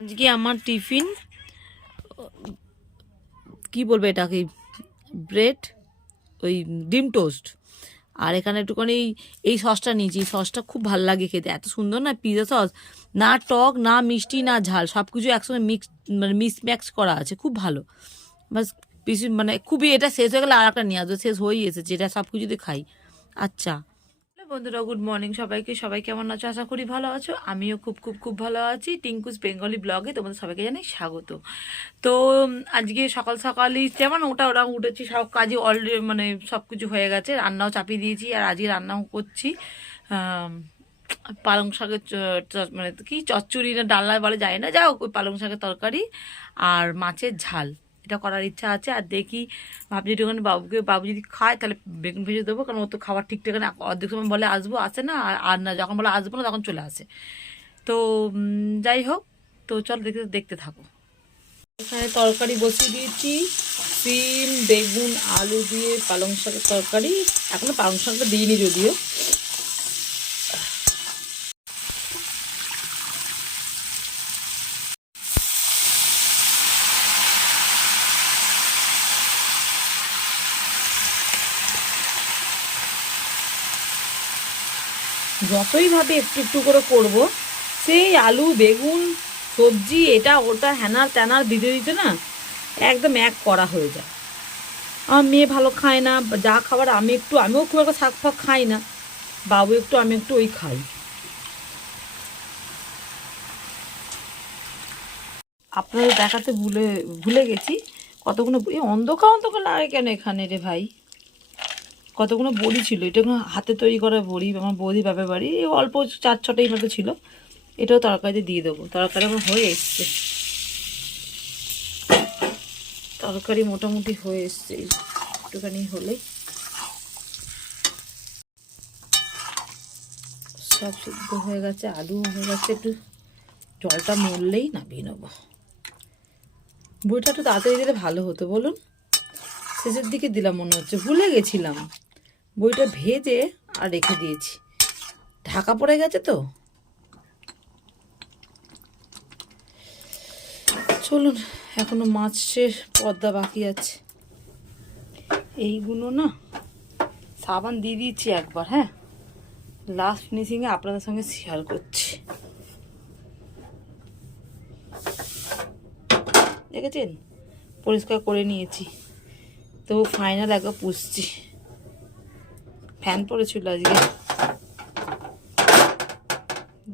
আজকে আমার টিফিন কি বলবো এটাকে, ব্রেড, ওই ডিম টোস্ট, আর এখানে একটুখানি এই সসটা নিয়েছি। এই সসটা খুব ভালো লাগে খেতে, এত সুন্দর না পিৎজা সস, না টক না মিষ্টি না ঝাল, সব কিছু একসঙ্গে মিক্স ম্যাক্স করা আছে, খুব ভালো। বাস মানে খুবই, এটা শেষ হয়ে গেলে আর একটা নিয়ে আসবে, শেষ হয়েই এসেছে, এটা সব কিছু দিয়ে খাই। আচ্ছা বন্ধুরা, গুড মর্নিং সবাইকে। সবাই কেমন আছো? আশা করি ভালো আছো। আমিও খুব খুব খুব ভালো আছি। টিঙ্কুস বেঙ্গলি ব্লগে তোমাদের সবাইকে জানাই স্বাগত। তো আজকে সকাল সকালই যেমন ওটা উঠেছি, সব কাজই অলরেডি মানে সব কিছু হয়ে গেছে, রান্নাও চাপিয়ে দিয়েছি। আর আজকে রান্নাও করছি পালং শাকের মানে কি চচ্চড়ি না ডালনা বলে যায় না, যাও ওই পালং শাকের তরকারি আর মাছের ঝাল, এটা করার ইচ্ছা আছে। আর দেখি ভাবছি একটুখানি বাবু যদি খায় তাহলে বেগুন ভেজে দেবো, কারণ ও তো খাবার ঠিকঠাক না, অর্ধেক সময় বলে আসবো, আসে না, আর না যখন বলে আসবো না তখন চলে আসে। তো যাই হোক, তো চল দেখতে দেখতে থাকো। এখানে তরকারি বসিয়ে দিয়েছি, সিম বেগুন আলু দিয়ে পালং শাকের তরকারি। এখনো পালং শাকটা দিইনি যদিও। যতই ভাবে একটু একটু করে করবো, সেই আলু বেগুন সবজি এটা ওটা হ্যানার ত্যানার দিতে দিতে না একদম এক করা হয়ে যায়। আমার মেয়ে ভালো খায় না, যা খাবার আমিও খুব একটা শাক ফাক খাই না, বাবু একটু আমি একটু ওই খাই। আপনাদের দেখাতে ভুলে ভুলে গেছি কতগুলো, এই অন্ধকার অন্ধকার লাগে কেন এখানে রে ভাই? কতগুলো বড়ি ছিল, এটা হাতে তৈরি করা বড়ি, আমার বৌদি বাপের বাড়ি, অল্প 4-6টাই মতো ছিল। এটাও তরকারিতে দিয়ে দেবো, তরকারি আমার হয়ে এসছে, তরকারি মোটামুটি হয়ে এসছে, একটুখানি হলেই সব সিদ্ধ হয়ে গেছে, আলু হয়ে গেছে, একটু জলটা মরলেই নামিয়ে নেবো। বইটা একটু তাড়াতাড়ি দিলে ভালো হতো বলুন, শেষের দিকে দিলাম মনে হচ্ছে, ভুলে গেছিলাম। বইটা ভেজে আর রেখে দিয়েছি, ঢাকা পড়ে গেছে তো। চলুন, এখনো মাছের পর্দা বাকি আছে, এইগুলো না সাবান দিয়ে দিয়েছি একবার, হ্যাঁ লাস্ট ফিনিশিংয়ে আপনাদের সঙ্গে শেয়ার করছি। দেখেছেন, পরিষ্কার করে নিয়েছি, তো ফাইনাল একবার পুষছি। ফ্যান পড়েছিল আজকে,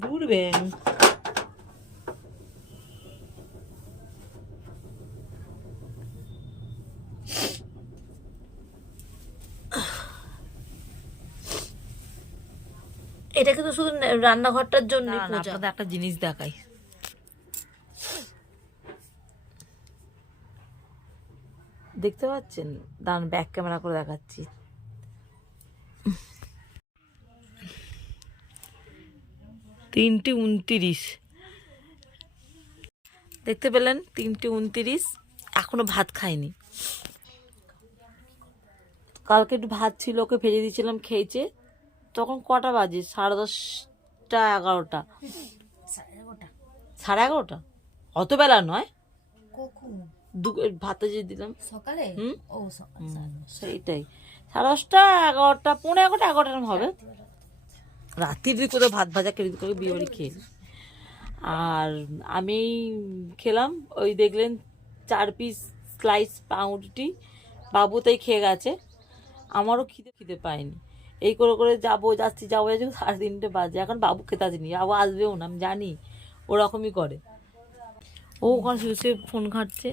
দূর ব্যাং। এটা কিন্তু শুধু রান্নাঘরটার জন্য। আপনাদের একটা জিনিস দেখাই, দেখতে পাচ্ছেন? দাঁড়ান ব্যাক ক্যামেরা করে দেখাচ্ছি। 3:29 দেখতে পেলেন? 3:29, এখনো ভাত খাইনি। কালকে একটু ভাত ছিল, ওকে ভেজে দিয়েছিলাম, খেয়েছে। তখন কটা বাজে? 10:30 11টা, 11:30 অত বেলা নয়, ভাতে যে দিলাম সকালে, সেইটাই 10:30 11টা 11:45 11টা হবে। রাত্রির দিকে কোথাও ভাত ভাজা কেড়ে করে বিয়ে বাড়ি খেয়ে, আর আমি খেলাম ওই দেখলেন 4 পিস স্লাইস পাউরুটি, বাবু তাই খেয়ে গেছে, আমারও খিদে পায়নি। এই করে করে যাচ্ছি 3:30 বাজে, এখন বাবু খেতে আসেনি, বাবু আসবেও না আমি জানি, ওরকমই করে ও, ওখানে শুয়ে ফোন ঘাঁটছে।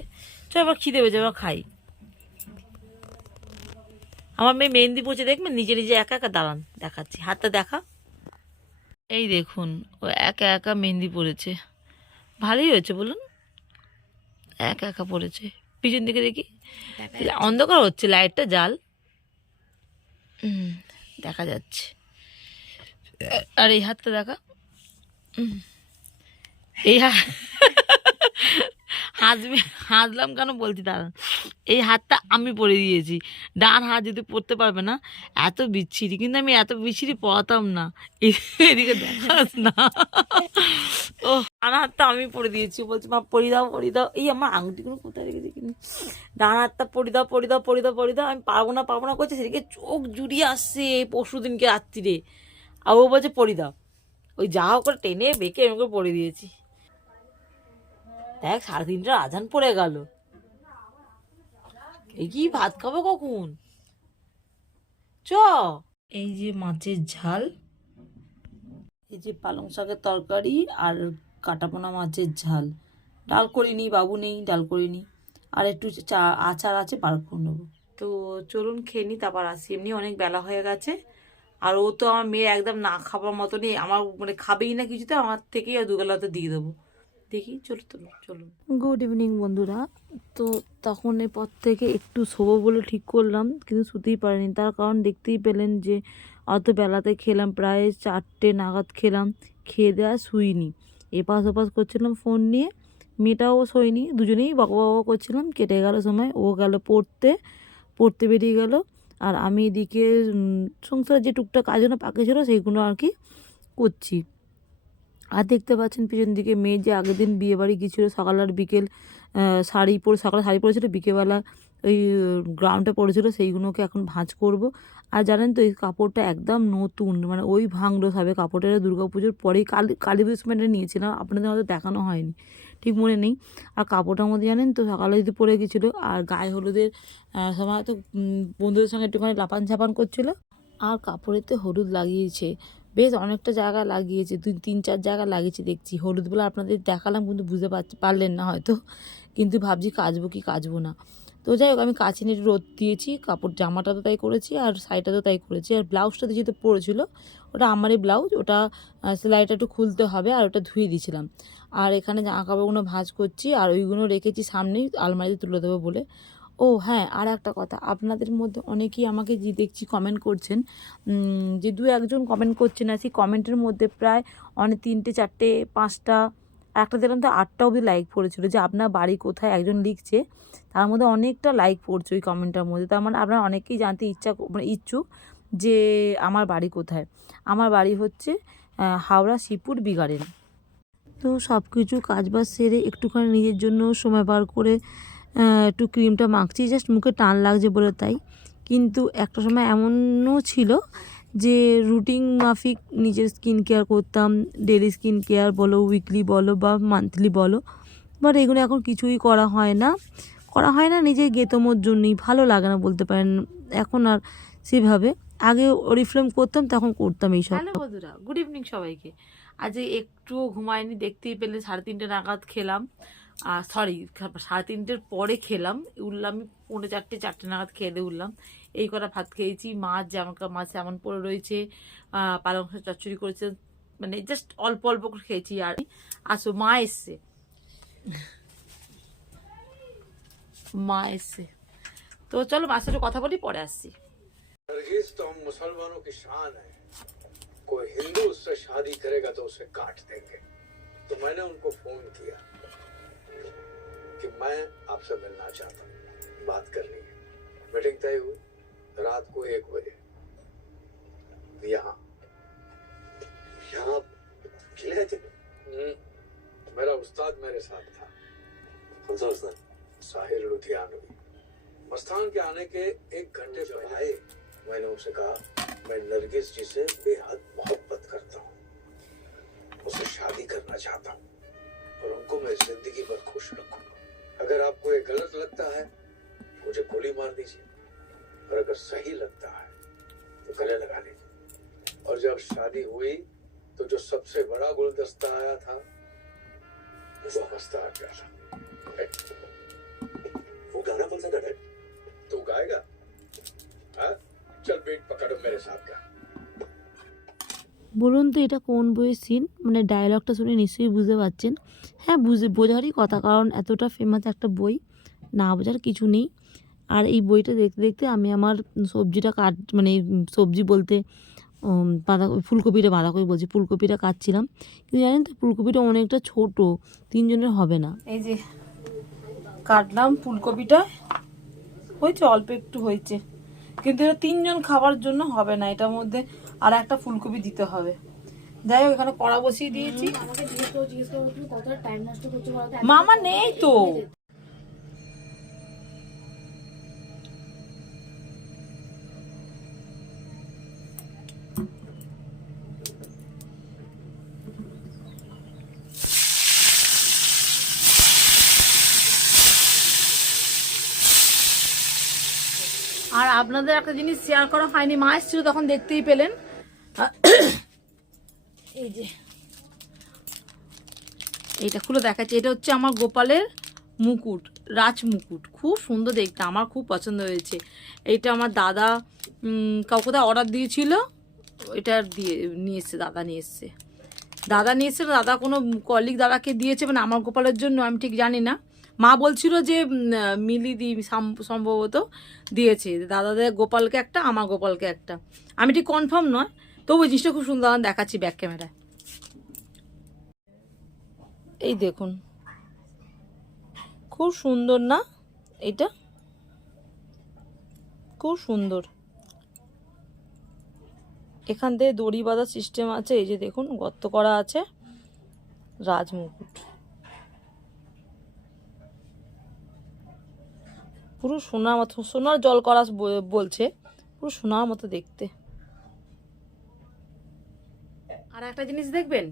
চ এবার খিদে পেয়েছে, এবার খাই। আমার মেয়ে মেহেন্দি পড়ছে, দেখবেন নিজে নিজে একা একা, দাঁড়ান দেখাচ্ছি, হাতটা দেখা। এই দেখুন, ও একা একা মেহেন্দি পড়েছে, ভালোই হয়েছে বলুন, একা একা পড়েছে। পিছন দিকে দেখি, অন্ধকার হচ্ছে, লাইটটা জাল, দেখা যাচ্ছে। আর এই হাতটা দেখা, এই হাসলাম কেন বলছি দাঁড়ান, এই হাতটা আমি পরে দিয়েছি, ডান হাত যদি পরতে পারবে না, এত বিচ্ছিরি, কিন্তু আমি এত বিচ্ছিরি পড়াতাম না। এদিকে দেখাস না, ও ডান হাতটা আমি পরে দিয়েছি, বলছি মা পরি দাও, এই আমার আংটিগুলো কোথায় রেখেছি কিন্তু, ডান হাতটা পরি দাও, আমি পারবো না করছি, সেদিকে চোখ জুড়িয়ে আসছে পরশু দিনকে রাত্রিরে, আর ও বলছে পরি দাও, ওই যা হোক করে টেনে বেঁকে এমন করে পরে দিয়েছি। দেখ 3:30টার আজান পড়ে গেল, এই কি ভাত খাবো কখন? চ, এই যে মাছের ঝাল, এই যে পালং শাকের তরকারি আর কাটাপোনা মাছের ঝাল, ডাল করিনি, বাবু নেই, ডাল করিনি, আর একটু চা আচার আছে, বার করে নেবো। তো চলুন খেয়ে নিই, তারপর আসি, এমনি অনেক বেলা হয়ে গেছে। আর ও তো আমার মেয়ে একদম না খাবার মতনই, আমার মানে খাবেই না কিছুতে, আমার থেকেই আর দুবেলাতে দিয়ে দেবো, দেখি চলুন। গুড ইভিনিং বন্ধুরা। তো তখন পর থেকে একটু শোবো বলে ঠিক করলাম, কিন্তু শুতেই পারিনি, তার কারণ দেখতেই পেলেন যে অত বেলাতে খেলাম, প্রায় 4টে নাগাদ খেলাম, খেয়ে দেওয়া শুইনি, এপাশ ওপাশ করছিলাম ফোন নিয়ে, মেয়েটাও শোয়নি, দুজনেই বকবক করছিলাম, কেটে গেল সময়, ও গেল পড়তে বেরিয়ে গেল, আর আমি এদিকে সংসারের যে টুকটাক কাজগুলো বাকি ছিল সেইগুলো আর কি করছি। আর দেখতে পাচ্ছেন পিছন দিকে মেয়ে যে আগের দিন বিয়ে বাড়ি গিয়েছিলো, সকাল আর বিকেল সকালে শাড়ি পরেছিল, বিকেলবেলা ওই গ্রাউন্ডটা পড়েছিল, সেইগুলোকে এখন ভাঁজ করব। আর জানেন তো এই কাপড়টা একদম নতুন, মানে ওই ভাঙলো সবে, কাপড়টা দুর্গা পুজোর পরেই কালী পুজোর সময় নিয়েছিলাম, আপনাদের হয়তো দেখানো হয়নি, ঠিক মনে নেই। আর কাপড়টার মধ্যে জানেন তো সকালে যদি পরে গেছিলো, আর গায়ে হলুদের সময় হয়তো বন্ধুদের সঙ্গে একটুখানি লাপান ঝাপান করছিলো, আর কাপড়েতে হলুদ লাগিয়েছে, বেশ অনেকটা জায়গা লাগিয়েছে, 3-4 জায়গা লাগিয়েছে দেখছি, হলুদগুলো আপনাদের দেখালাম কিন্তু বুঝতে পারলেন না হয়তো, কিন্তু ভাবছি কাচবো কি কাচবো না। তো যাই হোক আমি কাচিনি, রোদ দিয়েছি, কাপড় জামাটা তো তাই করেছি, আর শাড়িটা তো তাই করেছি, আর ব্লাউজটা যেহেতু পরেছিল ওটা আমারই ব্লাউজ, ওটা সেলাইটা একটু খুলতে হবে, আর ওটা ধুয়ে দিয়েছিলাম। আর এখানে জামা কাপড়গুলো ভাঁজ করছি, আর ওইগুলো রেখেছি সামনেই আলমারিতে তুলে দেবো বলে। ও হ্যাঁ, আর একটা কথা, আপনাদের মধ্যে অনেকেই আমাকে যে দেখছি কমেন্ট করছেন, যে 2-1জন কমেন্ট করছেন, আর সেই কমেন্টের মধ্যে প্রায় অনেক 3টে 4টে 5টা, একটা দিলাম তো 8টা অবধি লাইক পড়েছিল, যে আপনার বাড়ি কোথায় একজন লিখছে, তার মধ্যে অনেকটা লাইক পড়ছে ওই কমেন্টটার মধ্যে, তার মানে আপনারা অনেকেই জানতে ইচ্ছুক যে আমার বাড়ি কোথায়। আমার বাড়ি হচ্ছে হাওড়া শিবপুর বিগারেন। তো সব কিছু কাজবাজ সেরে একটুখানি নিজের জন্য সময় বার করে একটু ক্রিমটা মাখছি, জাস্ট মুখে টান লাগছে বলে তাই। কিন্তু একটা সময় এমনও ছিল যে রুটিন মাফিক নিজের স্কিন কেয়ার করতাম, ডেলি স্কিন কেয়ার বলো, উইকলি বলো বা মান্থলি বলো, বাট এগুলো এখন কিছুই করা হয় না নিজের গেতমোর জন্যই, ভালো লাগে না বলতে পারেন এখন আর সেভাবে, আগে অরিফ্লেম করতাম তখন করতাম এইসব। হ্যালো বন্ধুরা, গুড ইভিনিং সবাইকে। আজ একটুও ঘুমায়নি, দেখতেই পেলে 3:30 নাগাদ খেলাম, সরি 3:30-এর পরে খেলাম, উঠলাম 4:45 নাগাদ খেয়ে দিয়ে উঠলাম, এই কটা ভাত খেয়েছি, মাছ এমন পড়ে রয়েছে, পালং শাক চচ্চড়ি করেছে, মানে জাস্ট অল্প অল্প করে খেয়েছি। আর আসো মা এসছে, তো চলো মার সাথে কথা বলি, পরে আসছি। नरगिस तो हम मुसलमानों की शान है, कोई हिंदू उससे शादी करेगा तो उसे काट देंगे। तो मैंने उनको फोन किया कि मैं आपसे मिलना चाहता हूँ, बात करनी है। मीटिंग तय हुई रात को 1 बजे यहाँ मेरा उस्ताद मेरे साथ था। कौन सा उस्ताद? साहिर लुधियानवी। मस्तान के आने के 1 घंटे पहले मैंने उनसे कहा मैं नरगिस जी से बेहद मोहब्बत करता हूँ, उससे शादी करना चाहता हूँ और उनको मैं जिंदगी भर खुश रखूंगा। अगर आपको ये गलत लगता है मुझे गोली मार दीजिए, और अगर सही लगता है तो गले लगा लीजिए। और जब शादी हुई तो जो सबसे बड़ा गुलदस्ता आया था वो मस्तान का था। वो गाना कौन सा गाना है? तू गाएगा? हाँ? चल बेट पकड़ो मेरे साथ का। বলুন তো এটা কোন বইয়ের সিন, মানে ডায়লগটা শুনে নিশ্চয়ই বুঝতে পারছেন। হ্যাঁ, বোঝারই কথা, কারণ এতটা ফেমাস একটা বই, না বোঝার কিছু নেই। আর এই বইটা দেখতে দেখতে আমি আমার সবজিটা মানে সবজি বলতে বাঁধাকপি বলছি, ফুলকপিটা কাটছিলাম, কিন্তু জানেন তো ফুলকপিটা অনেকটা ছোট, 3 জনের হবে না। এই যে কাটলাম ফুলকপিটা, হয়েছে অল্প একটু হয়েছে, কিন্তু এটা 3 জন খাবার জন্য হবে না, এটার মধ্যে আর একটা ফুলকপি দিতে হবে। যাই হোক, এখানে কড়া বসিয়ে দিয়েছি। আমাকে জিজ্ঞেস করো তুমি কতটা টাইম নষ্ট করছো বলো তো? মামা নেই তো। আর আপনাদের একটা জিনিস শেয়ার করা হয়নি, মা এসেছিল তখন দেখতেই পেলেন, এই যে এইটা খুলে দেখাচ্ছি, এটা হচ্ছে আমার গোপালের মুকুট, রাজ মুকুট, খুব সুন্দর দেখতে, আমার খুব পছন্দ হয়েছে। এইটা আমার দাদা কাউকে অর্ডার দিয়েছিল, এটা দিয়ে নিয়ে এসছে, দাদা নিয়ে এসছে, দাদা কোনো কলিগ দাদাকে দিয়েছে, মানে আমার গোপালের জন্য, আমি ঠিক জানি না। মা বলছিল যে মিলিদি সম্ভবত দিয়েছে, দাদাদের গোপালকে একটা, আমার গোপালকে একটা, আমি ঠিক কনফার্ম নয়, তবু জিনিসটা খুব সুন্দর, দেখাচ্ছি ব্যাক ক্যামেরায়। এই দেখুন, খুব সুন্দর না এটা, খুব সুন্দর। এখান থেকে দড়ি বাঁধার সিস্টেম আছে, এই যে দেখুন গর্ত করা আছে, রাজমুকুট পুরো সোনার মতো, সোনার জল করা বলছে, পুরো সোনার মতো দেখতে। আর একটা জিনিস দেখবেন,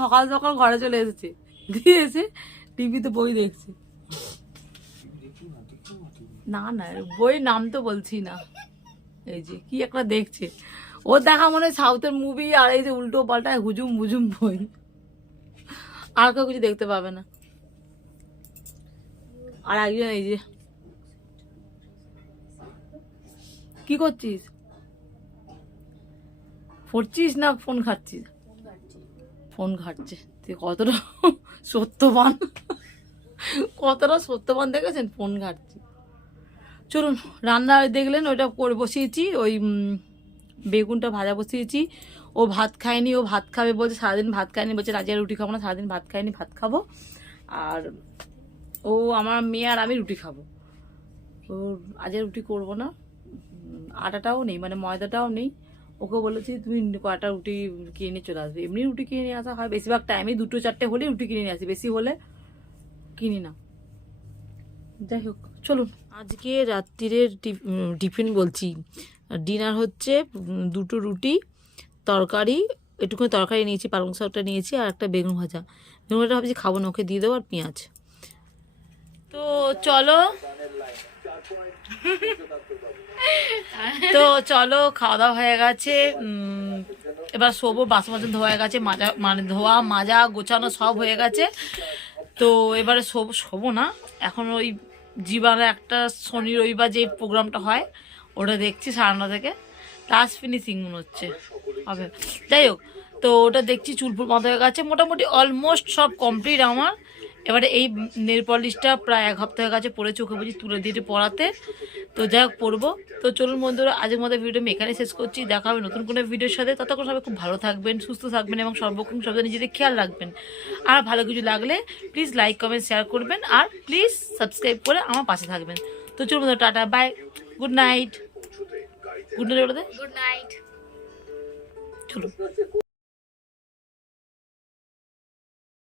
সকাল সকাল ঘরে চলে এসেছে, দিয়ে এসে টিভিতে বই দেখছে। না না, বই নাম তো বলছি না, এই যে কি একটা দেখছে, ওর দেখা মনে হয় সাউথের মুভি, আর এই যে উল্টো পাল্টায় হুজুম বুজুম বই, আর কেউ কিছু দেখতে পাবে না। আর একজন এই যে, কি করছিস, পড়ছিস না ফোন খাচ্ছিস? ফোন ঘাটছে, তুই কতটা সত্যবান, কতটা সত্যবান দেখেছেন, ফোন ঘাটছি। চলুন, রান্না দেখলেন, ওইটা করে বসিয়েছি, ওই বেগুনটা ভাজা বসিয়েছি। ও ভাত খায়নি, ও ভাত খাবে বলছে, সারাদিন ভাত খায়নি বলছে, আজ আর রুটি খাবো না, সারাদিন ভাত খায়নি, ভাত খাবো। আর ও আমার মেয়ে আর আমি রুটি খাবো, ও আজ আর রুটি করবো না, আটাটাও নেই, মানে ময়দাটাও নেই। ওকে বলেছি তুমি কয়টা রুটি কিনে নিয়ে চলে আসবে, এমনি রুটি কিনে নিয়ে আসা হয় বেশিরভাগ টাইমে, 2-4 হলেই রুটি কিনে নিয়ে আসি, বেশি হলে কিনি না। যাই হোক, চলুন। আজকে রাত্রিরের টিফিন বলছি, ডিনার হচ্ছে 2টো রুটি, তরকারি, একটুখানি তরকারি নিয়েছি, পালং শাকটা নিয়েছি, আর একটা বেগুন ভাজা। বেগুন ভাজা ভাবছি খাবো না, ওকে দিয়ে দেবো, আর পেঁয়াজ। তো চলো, চলো খাওয়া দাওয়া হয়ে গেছে, এবার শোবো, বাসন বাসন ধোয়া হয়ে গেছে, মাজা মানে ধোয়া মাজা গোছানো সব হয়ে গেছে। তো এবারে শোবো না এখন, ওই জীবনে একটা শনি রবিবার যে প্রোগ্রামটা হয় ওটা দেখছি 9:30 থেকে, লাস্ট ফিনিশিং মনে হচ্ছে হবে। যাই হোক, তো ওটা দেখছি, চুলপুর বাঁধা হয়ে গেছে, মোটামুটি অলমোস্ট সব কমপ্লিট আমার। এবারে এই নেল পলিশটা প্রায় 1 সপ্তাহ হয়ে গেছে পরে, চোখে বুঝি তুলে দিয়ে পড়াতে, তো যাই হোক পরবো। তো চলুন বন্ধুরা, আজকের মতো ভিডিও আমি এখানে শেষ করছি, দেখা হবে নতুন কোনো ভিডিওর সাথে, ততক্ষণ সবাই খুব ভালো থাকবেন, সুস্থ থাকবেন, এবং সর্বক্ষণ সবাই নিজেদের খেয়াল রাখবেন। আর ভালো কিছু লাগলে প্লিজ লাইক কমেন্ট শেয়ার করবেন, আর প্লিজ সাবস্ক্রাইব করে আমার পাশে থাকবেন। তো চলুন বন্ধুরা, tata, bye, good night, good night বলে দে, গুড নাইট। চলুন।